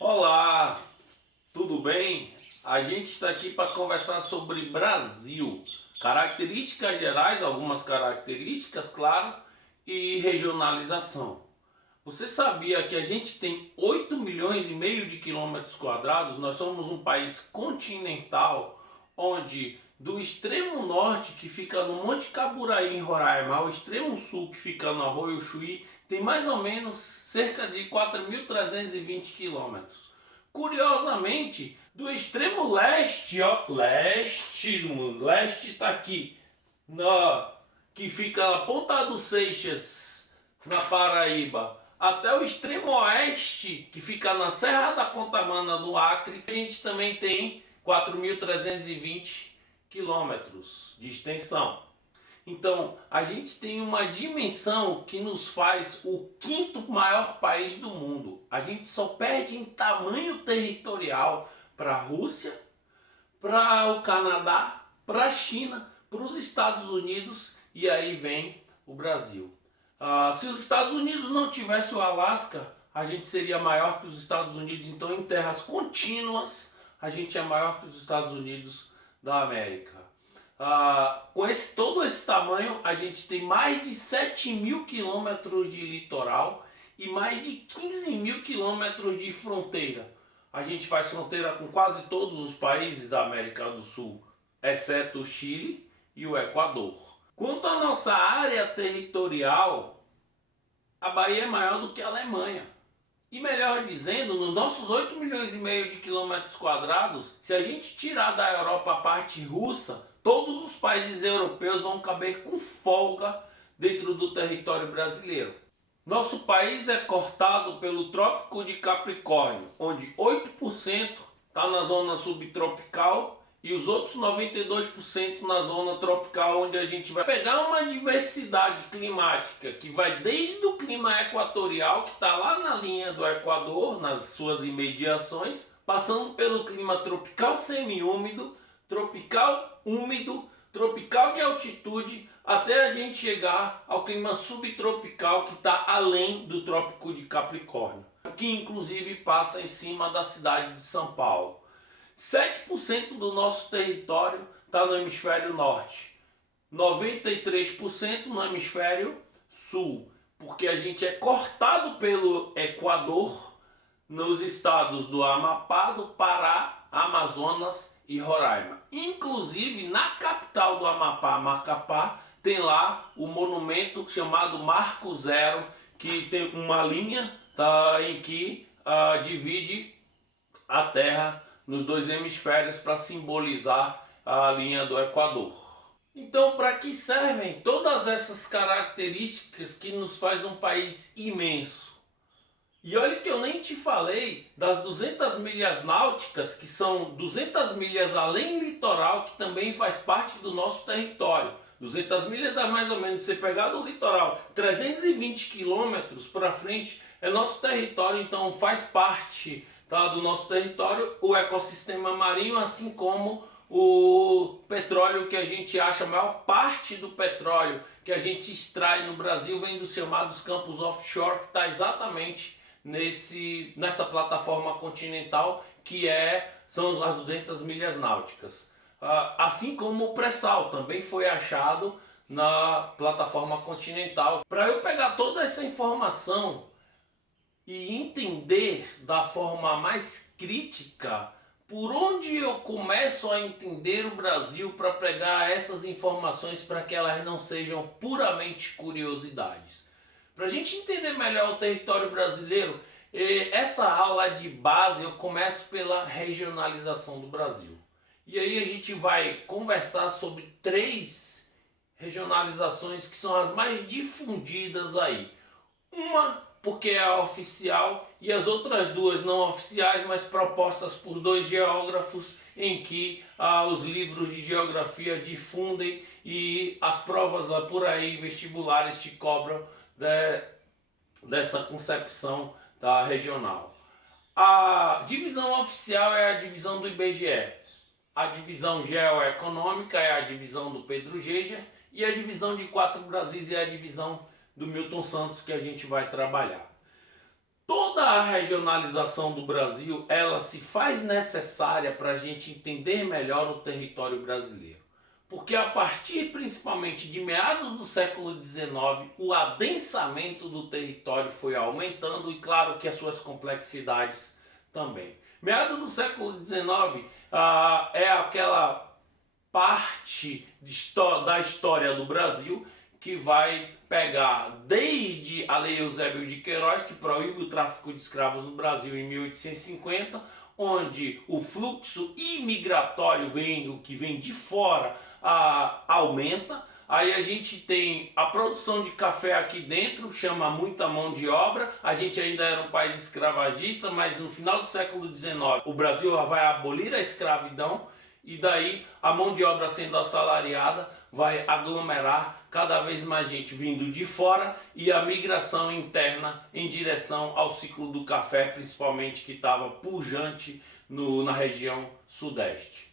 Olá, tudo bem? A gente está aqui para conversar sobre Brasil, características gerais, algumas características, claro, e regionalização. Você sabia que a gente tem 8,5 milhões de quilômetros quadrados? Nós somos um país continental, onde do extremo norte, que fica no Monte Caburaí, em Roraima, ao extremo sul, que fica no Arroio Chuí, tem mais ou menos cerca de 4.320 quilômetros. Curiosamente, do extremo leste, ó, leste está aqui, que fica na Ponta dos Seixas, na Paraíba, até o extremo oeste, que fica na Serra da Contamana, no Acre, a gente também tem 4.320 quilômetros de extensão. Então, a gente tem uma dimensão que nos faz o quinto maior país do mundo. A gente só perde em tamanho territorial para a Rússia, para o Canadá, para a China, para os Estados Unidos e aí vem o Brasil. Se os Estados Unidos não tivesse o Alasca, a gente seria maior que os Estados Unidos. Então, em terras contínuas, a gente é maior que os Estados Unidos da América. Com todo esse tamanho, a gente tem mais de 7.000 quilômetros de litoral e mais de 15.000 quilômetros de fronteira. A gente faz fronteira com quase todos os países da América do Sul, exceto o Chile e o Equador. Quanto à nossa área territorial, a Bahia é maior do que a Alemanha. E melhor dizendo, nos nossos 8,5 milhões de quilômetros quadrados, se a gente tirar da Europa a parte russa, todos os países europeus vão caber com folga dentro do território brasileiro. Nosso país é cortado pelo Trópico de Capricórnio, onde 8% está na zona subtropical e os outros 92% na zona tropical, onde a gente vai pegar uma diversidade climática que vai desde o clima equatorial, que está lá na linha do Equador, nas suas imediações, passando pelo clima tropical semiúmido, tropical úmido, tropical de altitude, até a gente chegar ao clima subtropical, que está além do Trópico de Capricórnio, que inclusive passa em cima da cidade de São Paulo. 7% do nosso território está no hemisfério norte, 93% no hemisfério sul, porque a gente é cortado pelo Equador nos estados do Amapá, do Pará, Amazonas e Roraima. Inclusive na capital do Amapá, Macapá, tem lá o monumento chamado Marco Zero, que tem uma linha em que divide a Terra nos dois hemisférios para simbolizar a linha do Equador. Então, para que servem todas essas características que nos faz um país imenso? E olha que eu nem te falei das 200 milhas náuticas, que são 200 milhas além litoral, que também faz parte do nosso território. 200 milhas dá mais ou menos, você pegar do litoral 320 quilômetros para frente, é nosso território, então faz parte do nosso território o ecossistema marinho, assim como o petróleo que a gente acha. A maior parte do petróleo que a gente extrai no Brasil vem dos chamados campos offshore, que está exatamente nessa plataforma continental que são as 200 milhas náuticas. Assim como o pré-sal também foi achado na plataforma continental. Para eu pegar toda essa informação e entender da forma mais crítica por onde eu começo a entender o Brasil, para pegar essas informações para que elas não sejam puramente curiosidades. Para a gente entender melhor o território brasileiro, essa aula de base eu começo pela regionalização do Brasil. E aí a gente vai conversar sobre 3 regionalizações que são as mais difundidas aí. Uma porque é a oficial e as outras 2 não oficiais, mas propostas por 2 geógrafos, em que os livros de geografia difundem e as provas por aí vestibulares te cobram dessa concepção regional. A divisão oficial é a divisão do IBGE, a divisão geoeconômica é a divisão do Pedro Geja e a divisão de 4 Brasis é a divisão do Milton Santos, que a gente vai trabalhar. Toda a regionalização do Brasil, ela se faz necessária para a gente entender melhor o território brasileiro. Porque a partir principalmente de meados do século XIX, o adensamento do território foi aumentando e claro que as suas complexidades também. Meados do século XIX é aquela parte da história do Brasil que vai pegar desde a Lei Eusébio de Queiroz, que proíbe o tráfico de escravos no Brasil em 1850, onde o fluxo imigratório que vem de fora aumenta. Aí a gente tem a produção de café aqui dentro, chama muita mão de obra. A gente ainda era um país escravagista, mas no final do século XIX o Brasil vai abolir a escravidão e daí a mão de obra sendo assalariada vai aglomerar cada vez mais gente vindo de fora e a migração interna em direção ao ciclo do café, principalmente que estava pujante na região sudeste.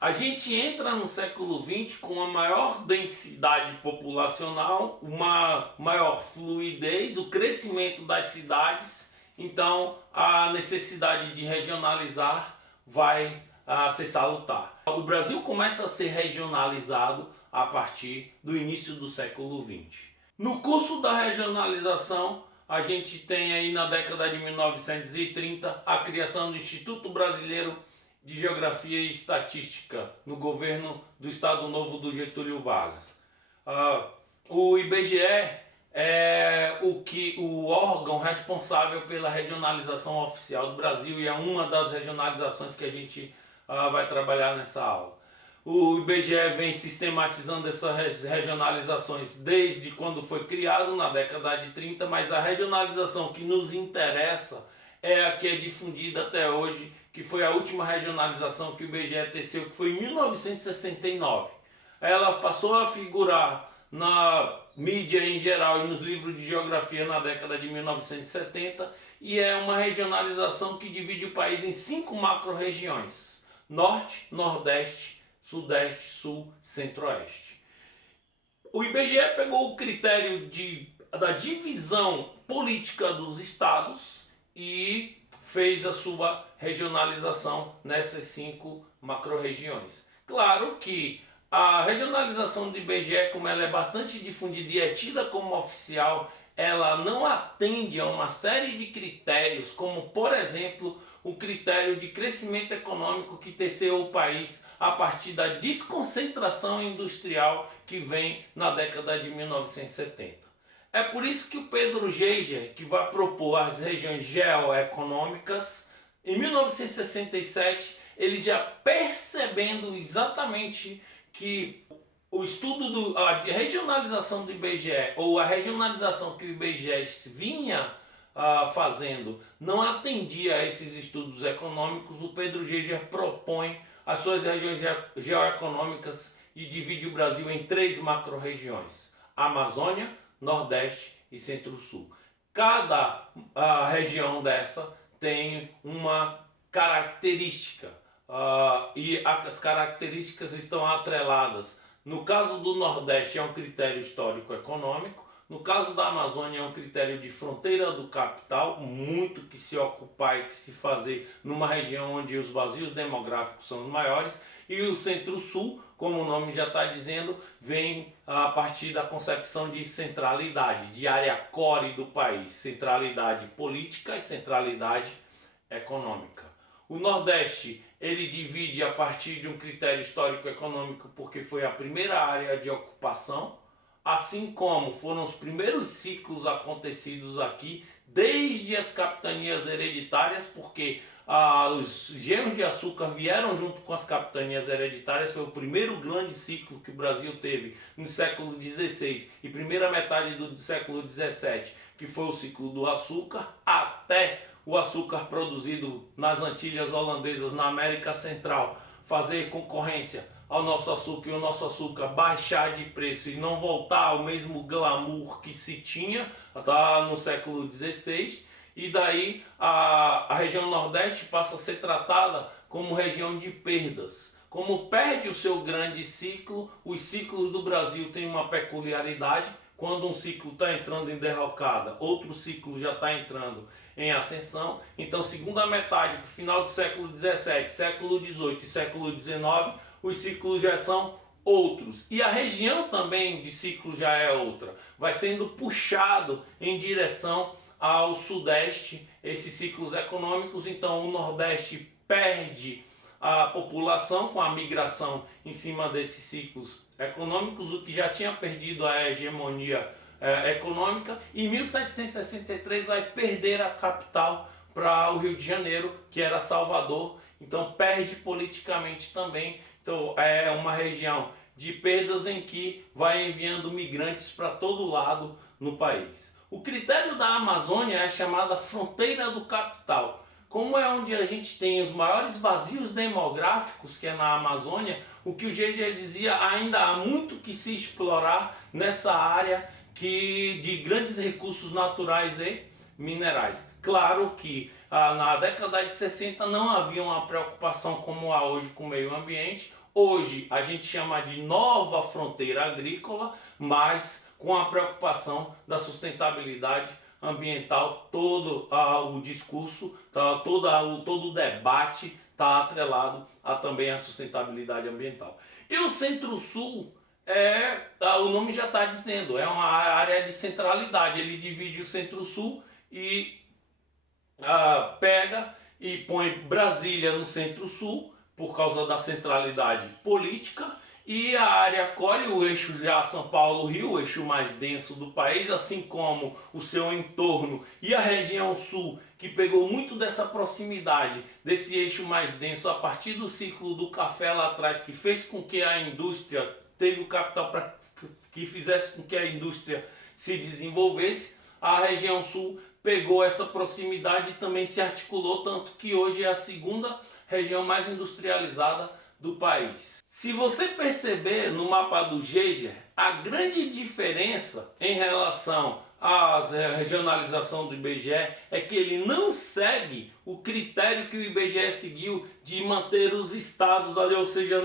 A gente entra no século XX com uma maior densidade populacional, uma maior fluidez, o crescimento das cidades, então a necessidade de regionalizar vai ser salutar. O Brasil começa a ser regionalizado a partir do início do século XX. No curso da regionalização, a gente tem aí na década de 1930 a criação do Instituto Brasileiro de Geografia e Estatística no governo do Estado Novo do Getúlio Vargas. O IBGE é o órgão responsável pela regionalização oficial do Brasil e é uma das regionalizações que a gente vai trabalhar nessa aula. O IBGE vem sistematizando essas regionalizações desde quando foi criado, na década de 30, mas a regionalização que nos interessa é a que é difundida até hoje, que foi a última regionalização que o IBGE teceu, que foi em 1969. Ela passou a figurar na mídia em geral e nos livros de geografia na década de 1970 e é uma regionalização que divide o país em 5 macro-regiões: Norte, Nordeste, Sudeste, Sul, Centro-Oeste. O IBGE pegou o critério da divisão política dos estados e fez a sua regionalização nessas 5 macro-regiões. Claro que a regionalização do IBGE, como ela é bastante difundida e é tida como oficial, ela não atende a uma série de critérios, como por exemplo o critério de crescimento econômico que teceu o país a partir da desconcentração industrial que vem na década de 1970. É por isso que o Pedro Geiger, que vai propor as regiões geoeconômicas, em 1967, ele já percebendo exatamente que o estudo a regionalização do IBGE, ou a regionalização que o IBGE vinha fazendo, não atendia a esses estudos econômicos, o Pedro Geiger propõe as suas regiões geoeconômicas e divide o Brasil em 3 macro-regiões: Amazônia, Nordeste e Centro-Sul. Cada região dessa tem uma característica e as características estão atreladas. No caso do Nordeste é um critério histórico-econômico, no caso da Amazônia é um critério de fronteira do capital, muito que se ocupar e que se fazer numa região onde os vazios demográficos são os maiores, e o Centro-Sul, como o nome já está dizendo, vem a partir da concepção de centralidade, de área core do país, centralidade política e centralidade econômica. O Nordeste, ele divide a partir de um critério histórico-econômico porque foi a primeira área de ocupação, assim como foram os primeiros ciclos acontecidos aqui, desde as capitanias hereditárias, porque os engenhos de açúcar vieram junto com as capitanias hereditárias. Foi o primeiro grande ciclo que o Brasil teve no século XVI e primeira metade do século XVII, que foi o ciclo do açúcar, até o açúcar produzido nas Antilhas Holandesas, na América Central, fazer concorrência ao nosso açúcar e o nosso açúcar baixar de preço e não voltar ao mesmo glamour que se tinha no século XVI. E daí a região Nordeste passa a ser tratada como região de perdas. Como perde o seu grande ciclo, os ciclos do Brasil têm uma peculiaridade, quando um ciclo está entrando em derrocada, outro ciclo já está entrando em ascensão. Então, segunda metade, para o final do século XVII, século XVIII e século XIX, os ciclos já são outros. E a região também de ciclo já é outra. Vai sendo puxado em direção ao sudeste esses ciclos econômicos. Então, o nordeste perde a população com a migração em cima desses ciclos econômicos, o que já tinha perdido a hegemonia econômica. E em 1763 vai perder a capital para o Rio de Janeiro, que era Salvador. Então perde politicamente também. Então é uma região de perdas em que vai enviando migrantes para todo lado no país. O critério da Amazônia é chamada fronteira do capital. Como é onde a gente tem os maiores vazios demográficos, que é na Amazônia, o que o GG dizia, ainda há muito que se explorar nessa área de grandes recursos naturais e minerais. Claro que na década de 60 não havia uma preocupação como há hoje com o meio ambiente. Hoje a gente chama de nova fronteira agrícola, mas com a preocupação da sustentabilidade ambiental. Todo o discurso, todo o debate está atrelado também à sustentabilidade ambiental. E o Centro-Sul, o nome já está dizendo, é uma área de centralidade. Ele divide o Centro-Sul e pega e põe Brasília no Centro-Sul, por causa da centralidade política, e a área core, o eixo já São Paulo-Rio, o eixo mais denso do país, assim como o seu entorno, e a região sul, que pegou muito dessa proximidade, desse eixo mais denso, a partir do ciclo do café lá atrás, que fez com que a indústria, teve o capital para que fizesse com que a indústria se desenvolvesse. A região sul pegou essa proximidade e também se articulou, tanto que hoje é a segunda região mais industrializada do país. Se você perceber no mapa do Geiger, a grande diferença em relação à regionalização do IBGE é que ele não segue o critério que o IBGE seguiu de manter os estados ali, ou seja,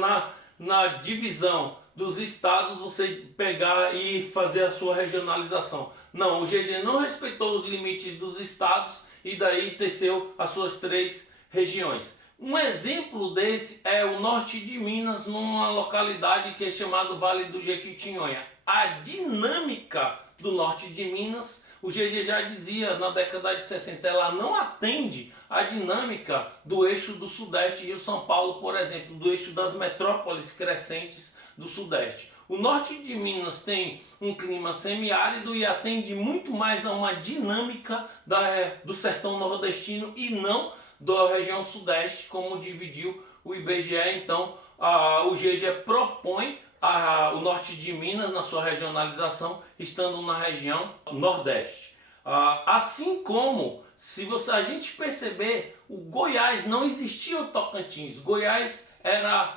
na divisão dos estados você pegar e fazer a sua regionalização. Não, o GG não respeitou os limites dos estados e daí teceu as suas 3 regiões. Um exemplo desse é o norte de Minas, numa localidade que é chamada Vale do Jequitinhonha. A dinâmica do norte de Minas, o GG já dizia na década de 60, ela não atende à dinâmica do eixo do Sudeste, Rio-São Paulo, por exemplo, do eixo das metrópoles crescentes do Sudeste. O norte de Minas tem um clima semiárido e atende muito mais a uma dinâmica do sertão nordestino e não da região sudeste, como dividiu o IBGE. Então o GG propõe o norte de Minas na sua regionalização, estando na região nordeste. Assim como, se a gente perceber, o Goiás, não existia o Tocantins. Goiás era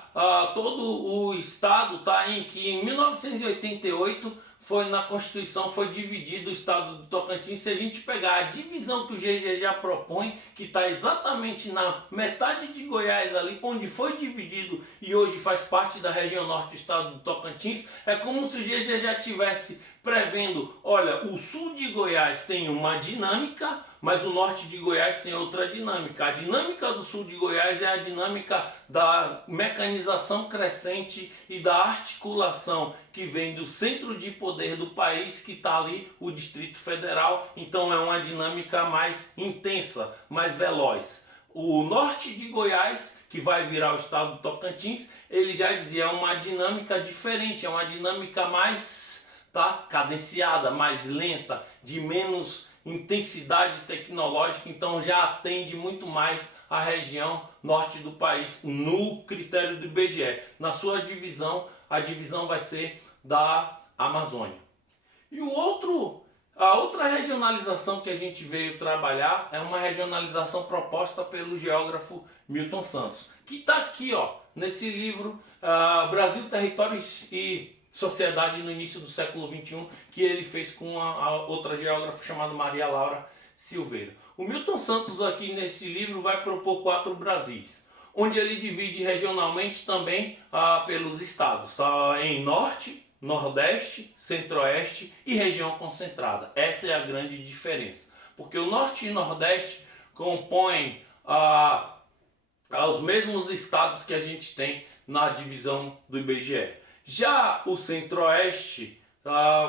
todo o estado, em que em 1988 na Constituição foi dividido o estado do Tocantins. Se a gente pegar a divisão que o GG já propõe, que está exatamente na metade de Goiás ali, onde foi dividido e hoje faz parte da região norte do estado do Tocantins, é como se o GG já tivesse prevendo, olha, o sul de Goiás tem uma dinâmica, mas o norte de Goiás tem outra dinâmica. A dinâmica do sul de Goiás é a dinâmica da mecanização crescente e da articulação que vem do centro de poder do país, que está ali, o Distrito Federal. Então é uma dinâmica mais intensa, mais veloz. O norte de Goiás, que vai virar o estado do Tocantins, ele já dizia, é uma dinâmica diferente, é uma dinâmica mais cadenciada, mais lenta, de menos intensidade tecnológica. Então já atende muito mais a região norte do país no critério do IBGE. Na sua divisão, a divisão vai ser da Amazônia. E a outra regionalização que a gente veio trabalhar é uma regionalização proposta pelo geógrafo Milton Santos, que está aqui, nesse livro Brasil, Territórios e Sociedade no início do século XXI, que ele fez com a outra geógrafa chamada Maria Laura Silveira. O Milton Santos aqui nesse livro vai propor 4 Brasis, onde ele divide regionalmente também pelos estados, em norte, Nordeste, Centro-Oeste e região concentrada. Essa é a grande diferença. Porque o Norte e Nordeste compõem os mesmos estados que a gente tem na divisão do IBGE. Já o Centro-Oeste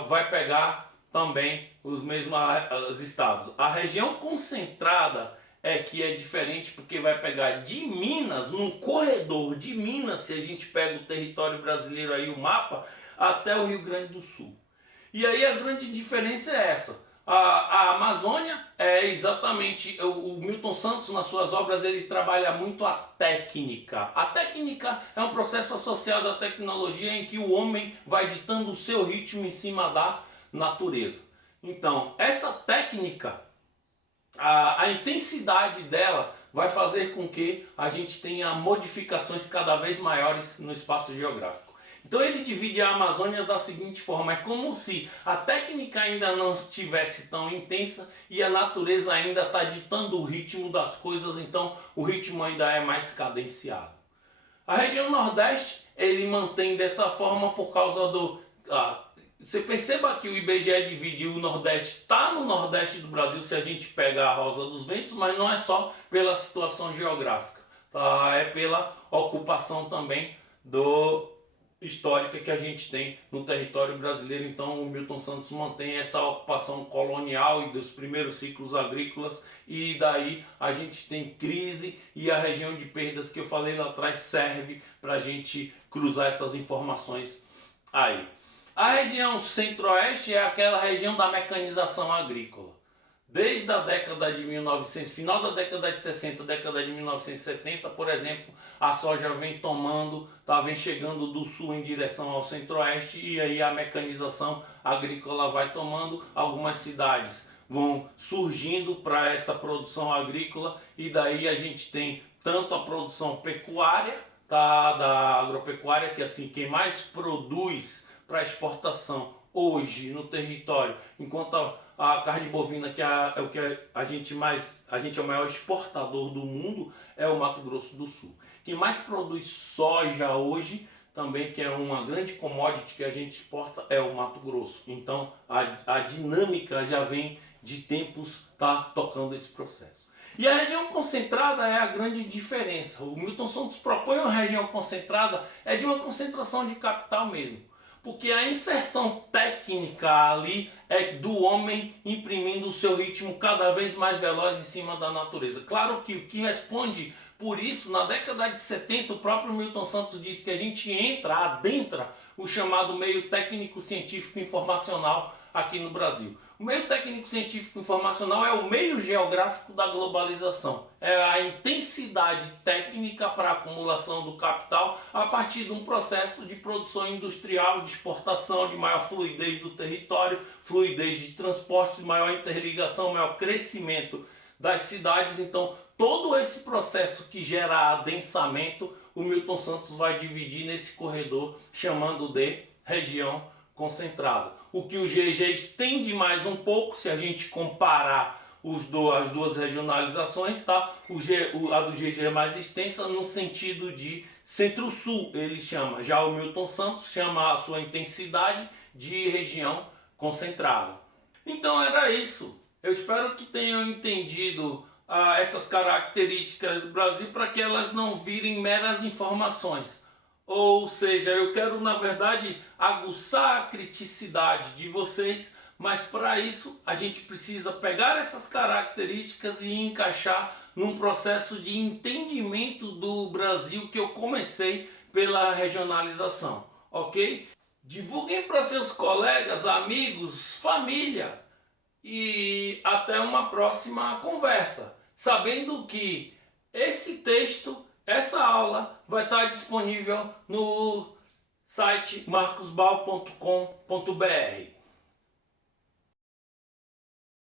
vai pegar também os mesmos estados. A região concentrada é que é diferente porque vai pegar de Minas, num corredor de Minas, se a gente pega o território brasileiro aí, o mapa, até o Rio Grande do Sul. E aí a grande diferença é essa. A Amazônia é exatamente, o Milton Santos nas suas obras ele trabalha muito a técnica. A técnica é um processo associado à tecnologia em que o homem vai ditando o seu ritmo em cima da natureza. Então, essa técnica, a intensidade dela vai fazer com que a gente tenha modificações cada vez maiores no espaço geográfico. Então ele divide a Amazônia da seguinte forma: é como se a técnica ainda não estivesse tão intensa e a natureza ainda está ditando o ritmo das coisas, então o ritmo ainda é mais cadenciado. A região Nordeste ele mantém dessa forma por causa do... você perceba que o IBGE dividiu o Nordeste, está no Nordeste do Brasil se a gente pega a Rosa dos Ventos, mas não é só pela situação geográfica, tá? É pela ocupação também histórica que a gente tem no território brasileiro. Então o Milton Santos mantém essa ocupação colonial e dos primeiros ciclos agrícolas, e daí a gente tem crise, e a região de perdas que eu falei lá atrás serve para a gente cruzar essas informações aí. A região Centro-Oeste é aquela região da mecanização agrícola. Desde a década de 1900, final da década de 60, década de 1970, por exemplo, a soja vem tomando, vem chegando do sul em direção ao Centro-Oeste, e aí a mecanização agrícola vai tomando. Algumas cidades vão surgindo para essa produção agrícola, e daí a gente tem tanto a produção pecuária, da agropecuária, que assim, quem mais produz para exportação hoje no território, enquanto a carne bovina, que é o que a gente é o maior exportador do mundo, é o Mato Grosso do Sul. Quem mais produz soja hoje, também, que é uma grande commodity que a gente exporta, é o Mato Grosso. Então a dinâmica já vem de tempos tocando esse processo. E a região concentrada é a grande diferença. O Milton Santos propõe uma região concentrada, é de uma concentração de capital mesmo. Porque a inserção técnica ali é do homem imprimindo o seu ritmo cada vez mais veloz em cima da natureza. Claro que o que responde por isso, na década de 70, o próprio Milton Santos disse que a gente adentra o chamado meio técnico científico informacional aqui no Brasil. O meio técnico científico informacional é o meio geográfico da globalização. É a intensidade técnica para a acumulação do capital a partir de um processo de produção industrial, de exportação, de maior fluidez do território, fluidez de transportes, maior interligação, maior crescimento das cidades. Então, todo esse processo que gera adensamento, o Milton Santos vai dividir nesse corredor, chamando de região concentrada. O que o GG estende mais um pouco, se a gente comparar as duas regionalizações, a do GG é mais extensa no sentido de centro-sul, ele chama. Já o Milton Santos chama a sua intensidade de região concentrada. Então era isso. Eu espero que tenham entendido essas características do Brasil, para que elas não virem meras informações. Ou seja, eu quero, na verdade, aguçar a criticidade de vocês, mas para isso a gente precisa pegar essas características e encaixar num processo de entendimento do Brasil que eu comecei pela regionalização, ok? Divulguem para seus colegas, amigos, família, e até uma próxima conversa, sabendo que esse texto, essa aula vai estar disponível no site marcosbal.com.br.